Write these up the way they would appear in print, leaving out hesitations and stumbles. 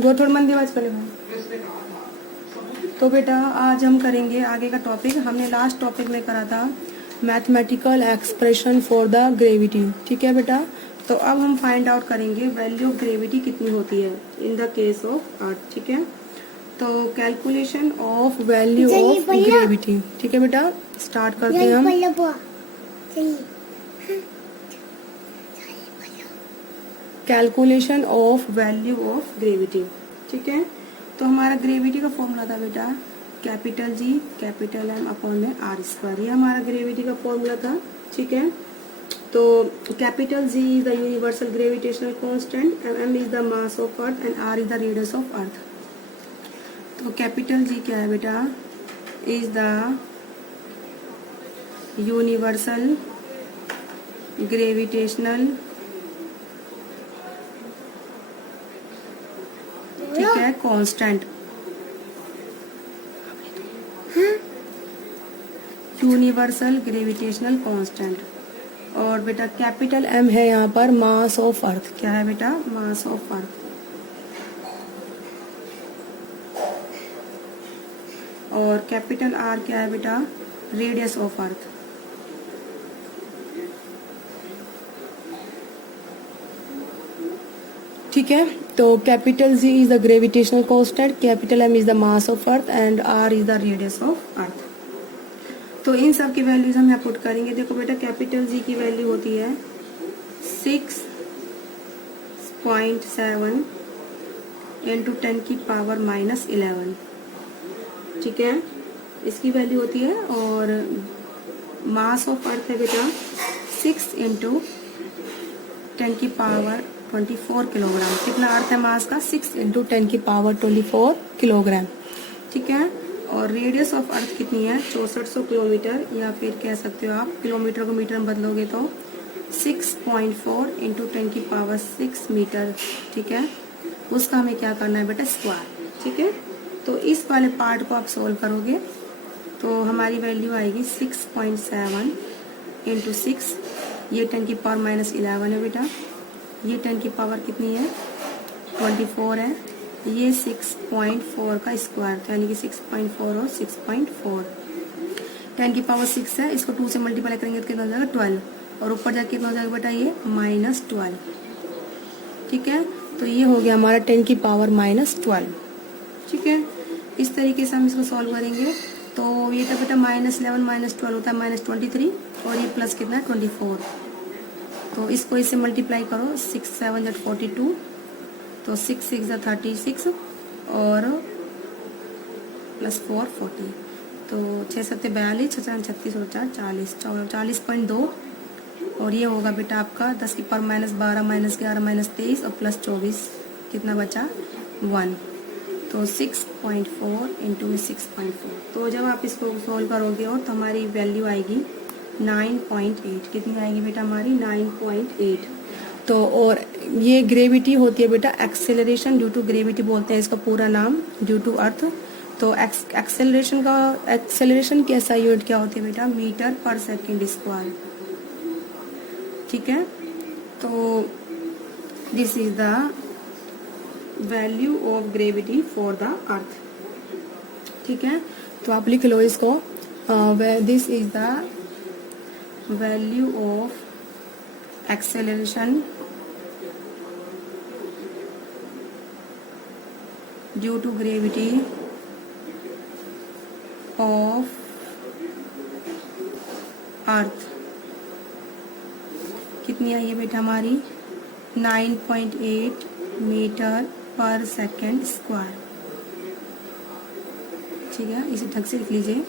वो थोड़ा मंदी आवाज कर भाई। तो बेटा आज हम करेंगे आगे का टॉपिक। हमने लास्ट टॉपिक में करा था mathematical expression for the gravity. ठीक है बेटा, तो अब हम फाइंड आउट करेंगे वैल्यू ऑफ ग्रेविटी कितनी होती है in the case of earth. ठीक है, तो calculation of value of gravity. ठीक है बेटा, स्टार्ट करते हैं हम। Calculation of value of gravity. ठीक है, तो हमारा ग्रेविटी का फॉर्मूला था बेटा capital G capital M upon में आर स्क्वायर। ये हमारा ग्रेविटी का फॉर्मूला था। ठीक है, तो capital G is the universal gravitational constant, M is the mass of earth and R is the radius of earth. तो कैपिटल जी क्या है बेटा, इज द यूनिवर्सल ग्रेविटेशनल, ठीक है, कांस्टेंट, यूनिवर्सल ग्रेविटेशनल कांस्टेंट। और बेटा कैपिटल एम है यहाँ पर मास ऑफ अर्थ। क्या है बेटा, मास ऑफ अर्थ। और कैपिटल आर क्या है बेटा, रेडियस ऑफ अर्थ। ठीक है, तो capital G is the gravitational constant, capital M is the mass of earth and R is the radius of earth. तो इन सब की वैल्यूज हम यहाँ पुट करेंगे। देखो बेटा कैपिटल जी की वैल्यू होती है 6.7 इंटू 10 की पावर माइनस 11। ठीक है, इसकी वैल्यू होती है। और मास ऑफ अर्थ है बेटा 6 इंटू 10 की पावर 24 किलोग्राम। कितना अर्थ है मास का, 6 इंटू 10 की पावर 24 किलोग्राम। ठीक है, और रेडियस ऑफ अर्थ कितनी है, 6400 किलोमीटर, या फिर कह सकते हो आप किलोमीटर को मीटर में बदलोगे तो 6.4 इंटू 10 की पावर 6 मीटर। ठीक है, उसका हमें क्या करना है बेटा, स्क्वायर। ठीक है, तो इस वाले पार्ट को आप सोल्व करोगे तो हमारी वैल्यू आएगी 6.7 इंटू 6, ये 10 की पावर माइनस 11 है बेटा, ये 10 की पावर कितनी है 24 है, ये 6.4 का स्क्वायर, तो यानी कि 6.4 और 6.4, 10 की पावर 6 है, इसको 2 से मल्टीप्लाई करेंगे तो कितना हो जाएगा 12, और ऊपर जाके कितना हो जाएगा बेटा ये -12। ठीक है, तो ये हो गया हमारा 10 की पावर -12। ठीक है, इस तरीके से हम इसको सॉल्व करेंगे। तो ये तो बेटा -11 -12 होता है -23, और ये प्लस कितना है 24, तो इसको इससे मल्टीप्लाई करो, 6 7 42, तो 6 6 36, और प्लस 4 40, तो 6 7 42, 6 7 36 और 4 40, 40.2, और ये होगा बेटा आपका 10 की पावर -12 -11 -23 और प्लस 24, कितना बचा 1, तो 6.4 इंटू में 6.4। तो जब आप इसको सोल्व करोगे और तो हमारी वैल्यू आएगी 9.8। कितनी आएगी बेटा हमारी 9.8। तो और ये ग्रेविटी होती है बेटा एक्सेलरेशन ड्यू टू ग्रेविटी बोलते हैं इसका पूरा नाम, ड्यू टू अर्थ। तो एक्सेलरेशन की ऐसा यूनिट क्या होती है बेटा, मीटर पर सेकेंड स्क्वायर। ठीक है, तो this is the value of gravity for the earth. ठीक है, तो आप लिख लो इसको, this is the value of acceleration due to gravity of earth. कितनी आई है बेटा हमारी 9.8 मीटर पर सेकेंड स्क्वायर। ठीक है, इसे ढंग से लिख लीजिए,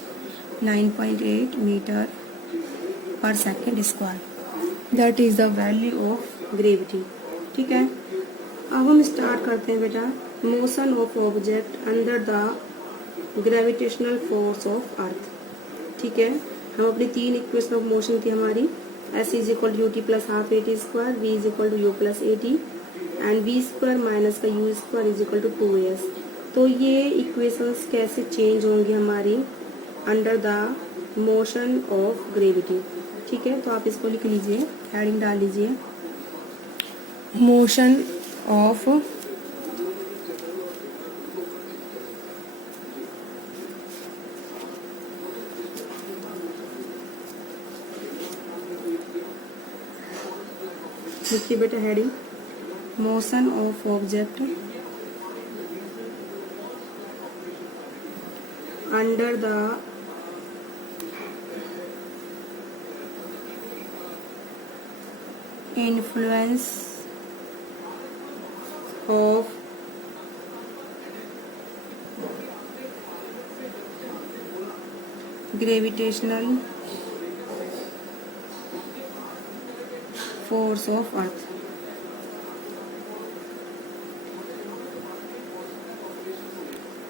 9.8 मीटर पर second square, that is the value of gravity. ठीक है, अब हम स्टार्ट करते हैं बेटा motion of object under the gravitational force of earth. ठीक है, हम अपनी 3 इक्वेशन ऑफ मोशन थी हमारी, s is equal to u t plus half a t square, v is equal to u plus a t, and v square minus का u square is equal to 2s। तो ये equations कैसे change होंगी हमारी under the motion of gravity. ठीक है, तो आप इसको लिख लीजिए, हेडिंग डाल लीजिए, मोशन ऑफ लिखिए बेटा heading, motion of object under the influence of gravitational force of earth।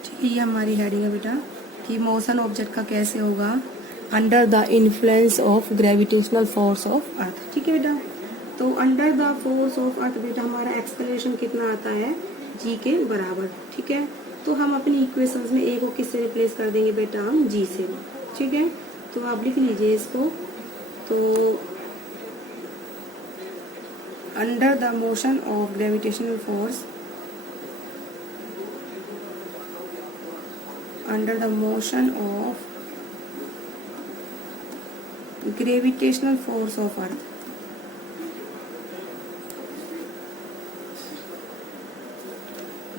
ठीक है, ये हमारी हेडिंग है बेटा कि मोशन ऑब्जेक्ट का कैसे होगा under the influence of gravitational force of earth. ठीक है बेटा, तो under the force of earth बेटा हमारा एक्सप्लेनेशन कितना आता है, जी के बराबर। ठीक है, तो हम अपनी इक्वेशंस में ए को किससे रिप्लेस कर देंगे बेटा, हम जी से। ठीक है, तो आप लिख लीजिए इसको, तो under the motion of gravitational force, under the motion of gravitational force of earth,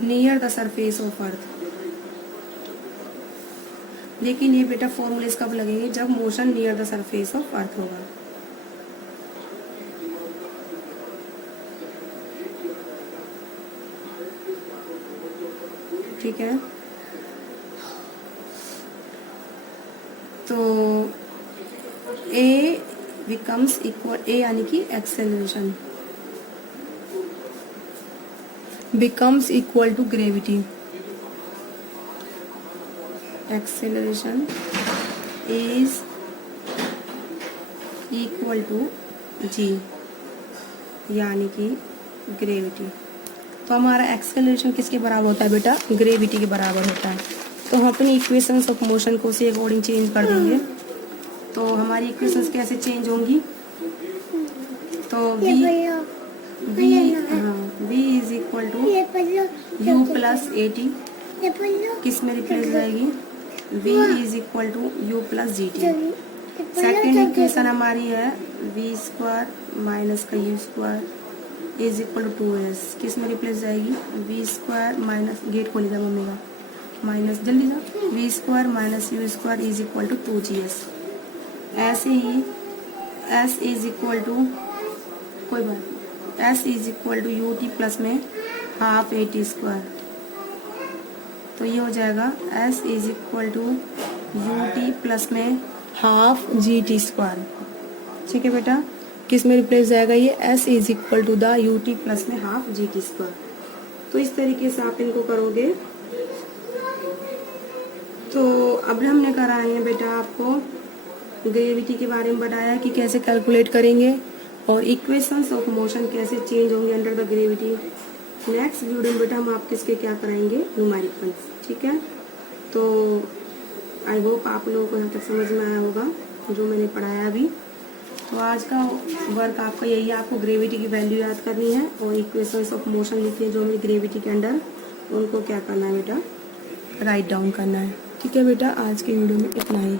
near the surface of earth. लेकिन ये बेटा फॉर्मूलेस कब लगेंगे, जब motion near the surface of earth होगा। ठीक है, तो ए बिकम्स इक्वल, ए यानी कि acceleration becomes equal to gravity, acceleration is equal to g यानी कि ग्रेविटी। तो हमारा एक्सेलरेशन किसके बराबर होता है बेटा, ग्रेविटी के बराबर होता है। तो हम अपनी इक्वेशंस ऑफ मोशन को उसी अकॉर्डिंग चेंज कर देंगे। तो हमारी इक्वेशंस कैसे चेंज होंगी, तो v is equal to u plus a t, किस में रिप्लेस जाएगी, v is equal to u plus g t. Second equation हमारी है v स्क्वायर माइनस का u square is equal to 2s, किस में रिप्लेस जाएगी, v स्क्वायर माइनस, गेट खोलिएगा मम्मी का, माइनस जल्दी जा, v square minus u square is equal to 2gs। ऐसे ही s इज इक्वल टू, कोई बात, s is equal to u t plus में हाफ ए टी स्क्वायर। तो ये हो जाएगा s is equal to u t plus में हाफ जी टी स्क्वायर। ठीक है बेटा, किस में रिप्लेस जाएगा ये, s is equal to the u t plus में हाफ जी टी स्क्वायर। तो इस तरीके से आप इनको करोगे। तो अब हमने कराए हैं बेटा आपको ग्रेविटी के बारे में बताया कि कैसे कैलकुलेट करेंगे और इक्वेशंस ऑफ मोशन कैसे चेंज होंगे under the gravity. Next video में बेटा हम आपके इसके क्या कराएंगे, न्यूमेरिकल्स। ठीक है, तो आई होप आप लोगों को यहाँ तक समझ में आया होगा जो मैंने पढ़ाया अभी। तो आज का वर्क आपका यही है, आपको ग्रेविटी की वैल्यू याद करनी है और इक्वेशंस ऑफ मोशन लिखनी है जो हमें ग्रेविटी के अंडर, उनको क्या करना है बेटा, राइट डाउन करना है। ठीक है बेटा, आज के वीडियो में इतना ही।